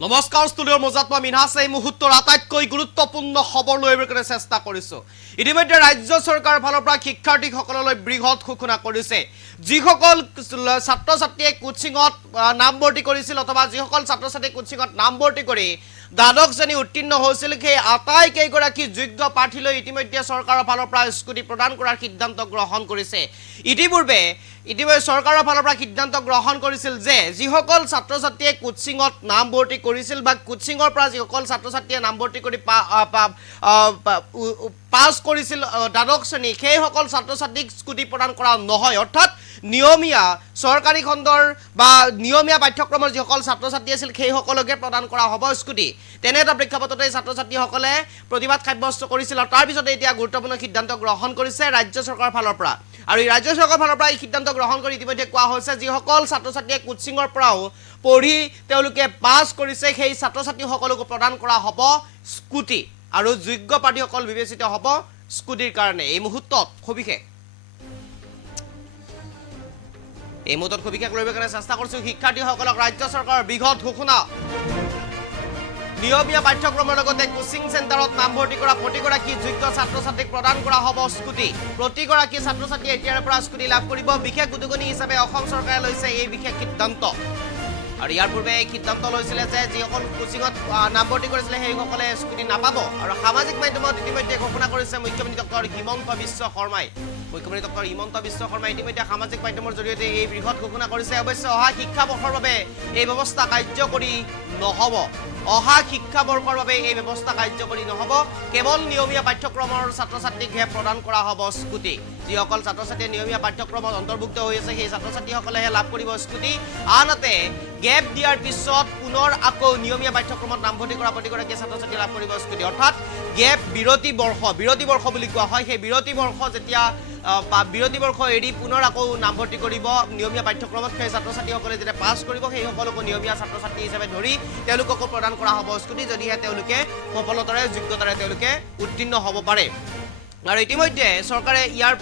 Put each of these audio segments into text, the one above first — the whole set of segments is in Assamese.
নমস্কাৰ ষ্টুডিঅ'ৰ মজাত মই মিনহাছ এই মুহূৰ্তৰ আটাইতকৈ গুৰুত্বপূৰ্ণ খবৰ লৈ আনিবলৈ চেষ্টা কৰিছোঁ। ইতিমধ্যে ৰাজ্য চৰকাৰৰ ফালৰ পৰা শিক্ষাৰ্থীসকললৈ বৃহৎ ঘোষণা কৰিছে। যিসকল ছাত্ৰ-ছাত্ৰীয়ে কোচিঙত নামভৰ্তি কৰিছিল অথবা যিসকল ছাত্ৰ-ছাত্ৰীয়ে কোচিঙত নামভৰ্তি কৰি দ্বাদশ শ্ৰেণী উত্তীৰ্ণ হৈছিল সেই আটাইকেইগৰাকী যোগ্য প্ৰাৰ্থীলৈ ইতিমধ্যে চৰকাৰৰ ফালৰ পৰা স্কুটি প্ৰদান কৰাৰ সিদ্ধান্ত গ্ৰহণ কৰিছে। ইতিপূৰ্বে চৰকাৰৰ ফালৰ পৰা সিদ্ধান্ত গ্ৰহণ কৰিছিল যে যিসকল ছাত্ৰ-ছাত্ৰীয়ে কোচিঙত নামভৰ্তি কৰিছিল বা কোচিঙৰ পৰা যিসকল ছাত্ৰ-ছাত্ৰীয়ে নামভৰ্তি কৰি পাছ কৰিছিল দ্বাদশ শ্ৰেণী সেইসকল ছাত্ৰ-ছাত্ৰীক স্কুটি প্ৰদান কৰা নহয়। অৰ্থাৎ নিয়মীয়া চৰকাৰী খণ্ডৰ বা নিয়মীয়া পাঠ্যক্ৰমৰ যিসকল ছাত্ৰ-ছাত্ৰী আছিল সেইসকলকে প্ৰদান কৰা হ'ব স্কুটি। তেনে এটা প্ৰেক্ষাপটতে ছাত্ৰ-ছাত্ৰীসকলে প্ৰতিবাদ সাব্যস্ত কৰিছিল আৰু তাৰ পিছতে এতিয়া গুৰুত্বপূৰ্ণ সিদ্ধান্ত গ্ৰহণ কৰিছে ৰাজ্য চৰকাৰৰ ফালৰ পৰা। আৰু এই ৰাজ্য চৰকাৰৰ ফালৰ পৰা এই সিদ্ধান্ত গ্ৰহণ কৰি ইতিমধ্যে কোৱা হৈছে যিসকল ছাত্ৰ-ছাত্ৰীয়ে কোচিঙৰ পৰাও পঢ়ি তেওঁলোকে পাছ কৰিছে সেই ছাত্ৰ-ছাত্ৰীসকলকো প্ৰদান কৰা হ'ব স্কুটি আৰু যোগ্য প্ৰাৰ্থীসকল বিবেচিত হ'ব স্কুটিৰ কাৰণে। এই মুহূৰ্তত সবিশেষ লবৰ কাৰণে চেষ্টা কৰিছোঁ। শিক্ষাৰ্থীসকলক ৰাজ্য চৰকাৰৰ বৃহৎ ঘোষণা। নিয়মীয়া পাঠ্যক্ৰমৰ লগতে কোচিং চেণ্টাৰত নামভৰ্তি কৰা প্ৰতিগৰাকী যোগ্য ছাত্ৰ-ছাত্ৰীক প্ৰদান কৰা হ'ব স্কুটি। প্ৰতিগৰাকী ছাত্ৰ-ছাত্ৰীয়ে এতিয়াৰে পৰা স্কুটি লাভ কৰিব। বিশেষ উদগনি হিচাপে অসম চৰকাৰে লৈছে এই বিশেষ সিদ্ধান্ত। আৰু ইয়াৰ পূৰ্বে এই সিদ্ধান্ত লৈছিলে যে যিসকল কোচিঙত নামভৰ্তি কৰিছিলে সেইসকলে স্কুটি নাপাব। আৰু সামাজিক মাধ্যমত ইতিমধ্যে ঘোষণা কৰিছে মুখ্যমন্ত্ৰী ডক্টৰ হিমন্ত বিশ্ব শৰ্মাই। ইতিমধ্যে সামাজিক মাধ্যমৰ জৰিয়তে এই বৃহৎ ঘোষণা কৰিছে। অৱশ্যে অহা শিক্ষাবৰ্ষৰ বাবে এই ব্যৱস্থা কাৰ্যকৰী নহ'ব। কেৱল নিয়মীয়া পাঠ্যক্ৰমৰ ছাত্ৰ-ছাত্ৰীকহে প্ৰদান কৰা হ'ব স্কুটি। যিসকল ছাত্ৰ-ছাত্ৰীয়ে নিয়মীয়া পাঠ্যক্ৰমত অন্তৰ্ভুক্ত হৈ আছে সেই ছাত্ৰ-ছাত্ৰীসকলেহে লাভ কৰিব স্কুটি। আনহাতে গেপ দিয়াৰ পিছত পুনৰ আকৌ নিয়মীয়া পাঠ্যক্ৰমত নামভৰ্তি কৰা প্ৰতিগৰাকী ছাত্ৰ-ছাত্ৰী লাভ কৰিব স্কুটি। অৰ্থাৎ বিৰতি বৰ্ষ বুলি কোৱা হয়। সেই বিৰতি বৰ্ষ এৰি পুনৰ আকৌ নামভৰ্তি কৰিব নিয়মীয়া পাঠ্যক্ৰমত সেই ছাত্ৰ-ছাত্ৰীসকলে যেতিয়া পাছ কৰিব সেইসকলকো নিয়মীয়া ছাত্ৰ-ছাত্ৰী হিচাপে ধৰি তেওঁলোককো প্ৰদান কৰা হ'ব স্কুটি যদিহে তেওঁলোকে সফলতাৰে যোগ্যতাৰে তেওঁলোকে উত্তীৰ্ণ হ'ব পাৰে। আৰু ইতিমধ্যে চৰকাৰে ইয়াৰ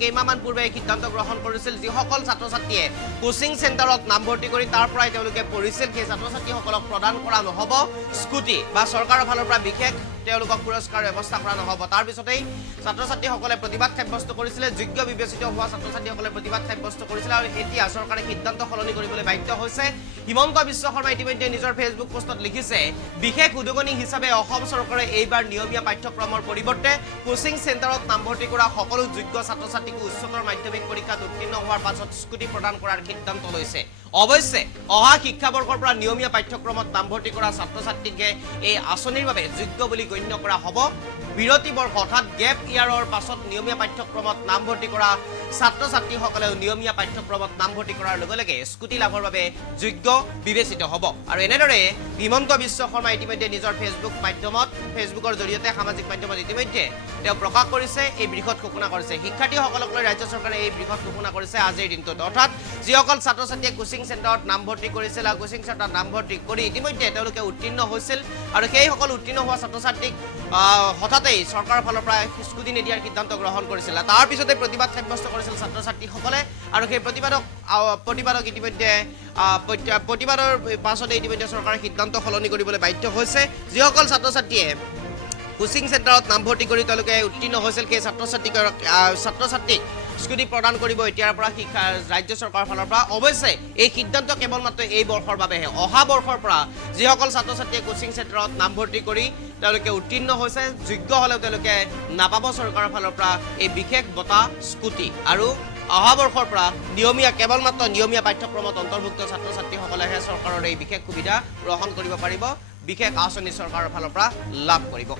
কেইমাহমান পূৰ্বে সিদ্ধান্ত গ্ৰহণ কৰিছিল যিসকল ছাত্ৰ-ছাত্ৰীয়ে কোচিং চেণ্টাৰত নামভৰ্তি কৰি তাৰ পৰাই তেওঁলোকে পঢ়িছিল সেই ছাত্ৰ-ছাত্ৰীসকলক প্ৰদান কৰা নহ'ব স্কুটি বা চৰকাৰৰ ফালৰ পৰা বিশেষ তেওঁলোকক পুৰস্কাৰ ব্যৱস্থা কৰা নহ'ব। তাৰ পিছতেই ছাত্ৰ-ছাত্ৰীসকলে প্ৰতিবাদ সাব্যস্ত কৰিছিলে। যোগ্য বিবেচিত হোৱা ছাত্ৰ-ছাত্ৰীসকলে প্ৰতিবাদ সাব্যস্ত কৰিছিলে আৰু এতিয়া চৰকাৰে সিদ্ধান্ত সলনি কৰিবলৈ বাধ্য হৈছে। হিমন্ত বিশ্ব শৰ্মাই ইতিমধ্যে নিজৰ ফেচবুক পোষ্টত লিখিছে বিশেষ উদগনি হিচাপে অসম চৰকাৰে এইবাৰ নিয়মীয়া পাঠ্যক্ৰমৰ পৰিৱৰ্তে কোচিং চেণ্টাৰত নামভৰ্তি কৰা সকলো যোগ্য ছাত্ৰ-ছাত্ৰীক উচ্চতৰ মাধ্যমিক পৰীক্ষাত উত্তীৰ্ণ হোৱাৰ পাছত স্কুটি প্ৰদান কৰাৰ সিদ্ধান্ত লৈছে। অৱশ্যে অহা শিক্ষাবৰ্ষৰ পৰা নিয়মীয়া পাঠ্যক্ৰমত নামভৰ্তি কৰা ছাত্ৰ-ছাত্ৰীকে এই আঁচনিৰ বাবে যোগ্য বুলি গণ্য কৰা হ'ব। বিৰতি বৰ্ষ অৰ্থাৎ গেপ ইয়াৰৰ পাছত নিয়মীয়া পাঠ্যক্ৰমত নামভৰ্তি কৰা ছাত্ৰ-ছাত্ৰীসকলেও নিয়মীয়া পাঠ্যক্ৰমত নামভৰ্তি কৰাৰ লগে লগে স্কুটি লাভৰ বাবে যোগ্য বিবেচিত হ'ব। আৰু এনেদৰে হিমন্ত বিশ্ব শৰ্মাই ইতিমধ্যে নিজৰ ফেচবুকৰ জৰিয়তে সামাজিক মাধ্যমত ইতিমধ্যে তেওঁ প্ৰকাশ কৰিছে এই বৃহৎ ঘোষণা কৰিছে। শিক্ষাৰ্থীসকলক লৈ ৰাজ্য চৰকাৰে এই বৃহৎ ঘোষণা কৰিছে আজিৰ দিনটোত। অৰ্থাৎ যিসকল ছাত্ৰ-ছাত্ৰীয়ে কোচিং চেণ্টাৰত নামভৰ্তি কৰিছিল আৰু কোচিং চেণ্টাৰত নামভৰ্তি কৰি ইতিমধ্যে তেওঁলোকে উত্তীৰ্ণ হৈছিল আৰু সেইসকল উত্তীৰ্ণ হোৱা ছাত্ৰ-ছাত্ৰীক হঠাতেই চৰকাৰৰ ফালৰ পৰা স্কুটি নিদিয়াৰ সিদ্ধান্ত গ্ৰহণ কৰিছিল। তাৰ পিছতে প্ৰতিবাদ সাব্যস্ত কৰিছিল ছাত্ৰ-ছাত্ৰীসকলে আৰু সেই প্ৰতিবাদক ইতিমধ্যে প্ৰতিবাদৰ পাছতে ইতিমধ্যে চৰকাৰে সিদ্ধান্ত সলনি কৰিবলৈ বাধ্য হৈছে। যিসকল ছাত্ৰ-ছাত্ৰীয়ে কোচিং চেণ্টাৰত নামভৰ্তি কৰি তেওঁলোকে উত্তীৰ্ণ হৈছিল সেই ছাত্ৰ-ছাত্ৰীক স্কুটি প্ৰদান কৰিব এতিয়াৰ পৰা ৰাজ্য চৰকাৰৰ ফালৰ পৰা। অৱশ্যে এই সিদ্ধান্ত কেৱল মাত্ৰ এই বৰ্ষৰ বাবেহে। অহা বৰ্ষৰ পৰা যিসকল ছাত্ৰ-ছাত্ৰীয়ে কোচিং চেণ্টাৰত নামভৰ্তি কৰি তেওঁলোকে উত্তীৰ্ণ হৈছে যোগ্য হ'লেও তেওঁলোকে নাপাব চৰকাৰৰ ফালৰ পৰা এই বিশেষ বঁটা স্কুটি। আৰু অহা বৰ্ষৰ পৰা কেৱল মাত্ৰ নিয়মীয়া পাঠ্যক্ৰমত অন্তৰ্ভুক্ত ছাত্ৰ-ছাত্ৰীসকলেহে চৰকাৰৰ এই বিশেষ সুবিধা গ্ৰহণ কৰিব পাৰিব, বিশেষ আঁচনি চৰকাৰৰ ফালৰ পৰা লাভ কৰিব।